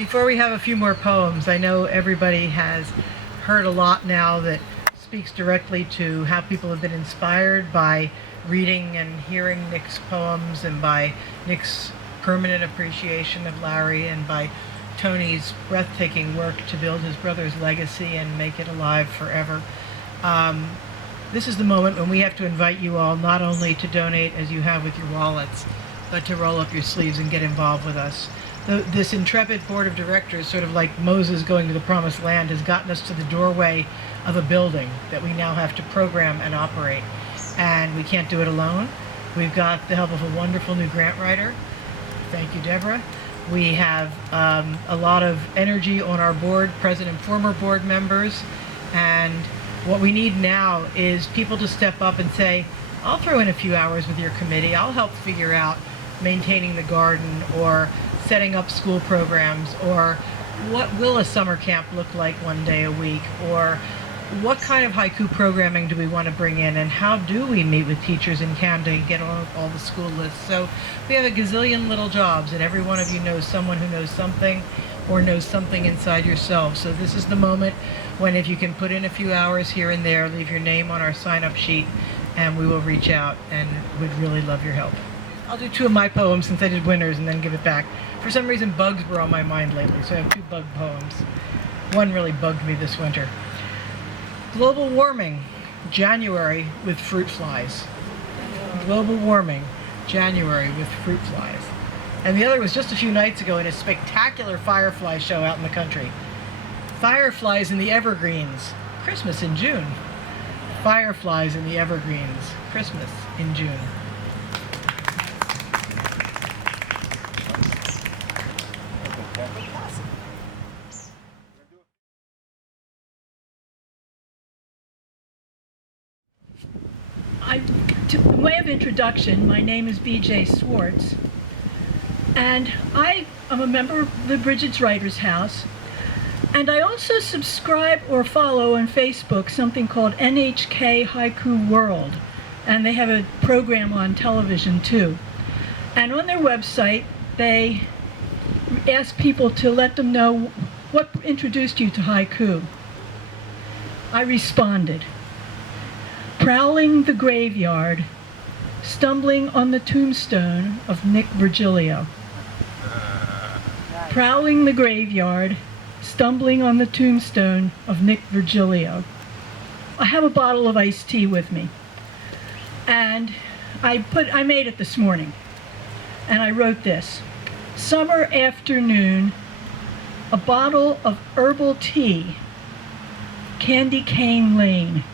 Before we have a few more poems, I know everybody has heard a lot now that speaks directly to how people have been inspired by reading and hearing Nick's poems, and by Nick's permanent appreciation of Larry, and by Tony's breathtaking work to build his brother's legacy and make it alive forever. This is the moment when we have to invite you all not only to donate as you have with your wallets, but to roll up your sleeves and get involved with us. This intrepid board of directors, sort of like Moses going to the promised land, has gotten us to the doorway of a building that we now have to program and operate. And we can't do it alone. We've got the help of a wonderful new grant writer. Thank you, Deborah. We have a lot of energy on our board, present and former board members. And what we need now is people to step up and say, I'll throw in a few hours with your committee. I'll help figure out maintaining the garden, or setting up school programs, or what will a summer camp look like one day a week, or what kind of haiku programming do we want to bring in, and how do we meet with teachers in Camden and get on all the school lists. So we have a gazillion little jobs, and every one of you knows someone who knows something, or knows something inside yourself. So this is the moment when, if you can put in a few hours here and there, leave your name on our sign-up sheet, and we will reach out and would really love your help. I'll do two of my poems since I did Winners, and then give it back. For some reason, bugs were on my mind lately, so I have two bug poems. One really bugged me this winter. Global warming, January with fruit flies. Global warming, January with fruit flies. And the other was just a few nights ago in a spectacular firefly show out in the country. Fireflies in the evergreens, Christmas in June. Fireflies in the evergreens, Christmas in June. By way of introduction, my name is B.J. Swartz, and I am a member of the Bridget's Writers House, and I also subscribe or follow on Facebook something called NHK Haiku World, and they have a program on television too. And on their website, they ask people to let them know what introduced you to haiku. I responded. Prowling the graveyard, stumbling on the tombstone of Nick Virgilio. Prowling the graveyard, stumbling on the tombstone of Nick Virgilio. I have a bottle of iced tea with me, and I made it this morning, and I wrote this. Summer afternoon, a bottle of herbal tea, Candy Cane Lane.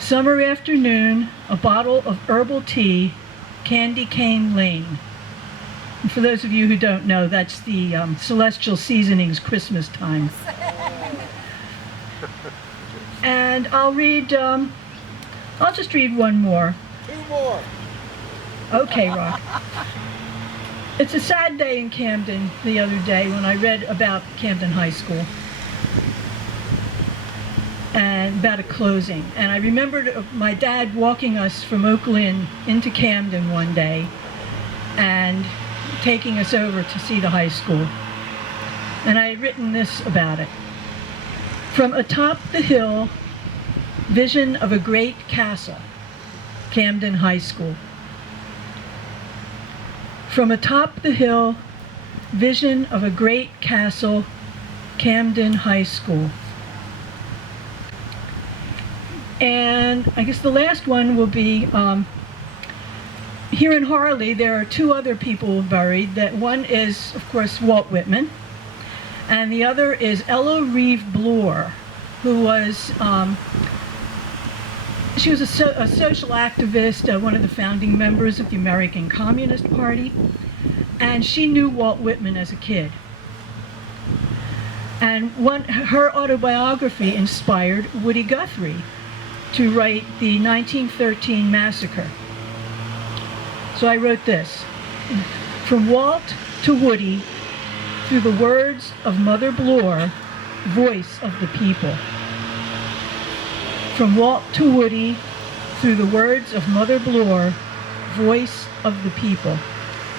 Summer afternoon, a bottle of herbal tea, Candy Cane Lane. And for those of you who don't know, that's the Celestial Seasonings Christmas time. And I'll just read one more. Two more. Okay, Rock. It's a sad day in Camden the other day when I read about Camden High School and about a closing. And I remembered my dad walking us from Oak Lynn into Camden one day and taking us over to see the high school. And I had written this about it. From atop the hill, vision of a great castle, Camden High School. From atop the hill, vision of a great castle, Camden High School. And I guess the last one will be, here in Harley, there are two other people buried. That one is, of course, Walt Whitman, and the other is Ella Reeve Bloor, who was, she was a social activist, one of the founding members of the American Communist Party, and she knew Walt Whitman as a kid. And her autobiography inspired Woody Guthrie to write the 1913 massacre. So I wrote this. From Walt to Woody, through the words of Mother Bloor, voice of the people. From Walt to Woody, through the words of Mother Bloor, voice of the people.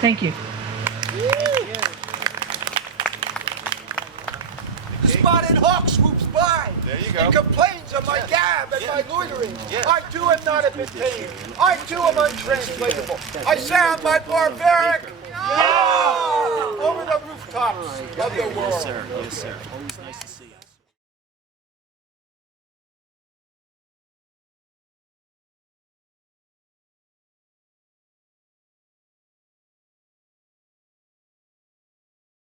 Thank you. The spotted hawk swoops by. There you go. And complains of my gab and my loitering. Yeah. I too am not a bit tame. I too am untranslatable. I sound my barbaric over the rooftops of the world. Yes, sir. Yes, sir.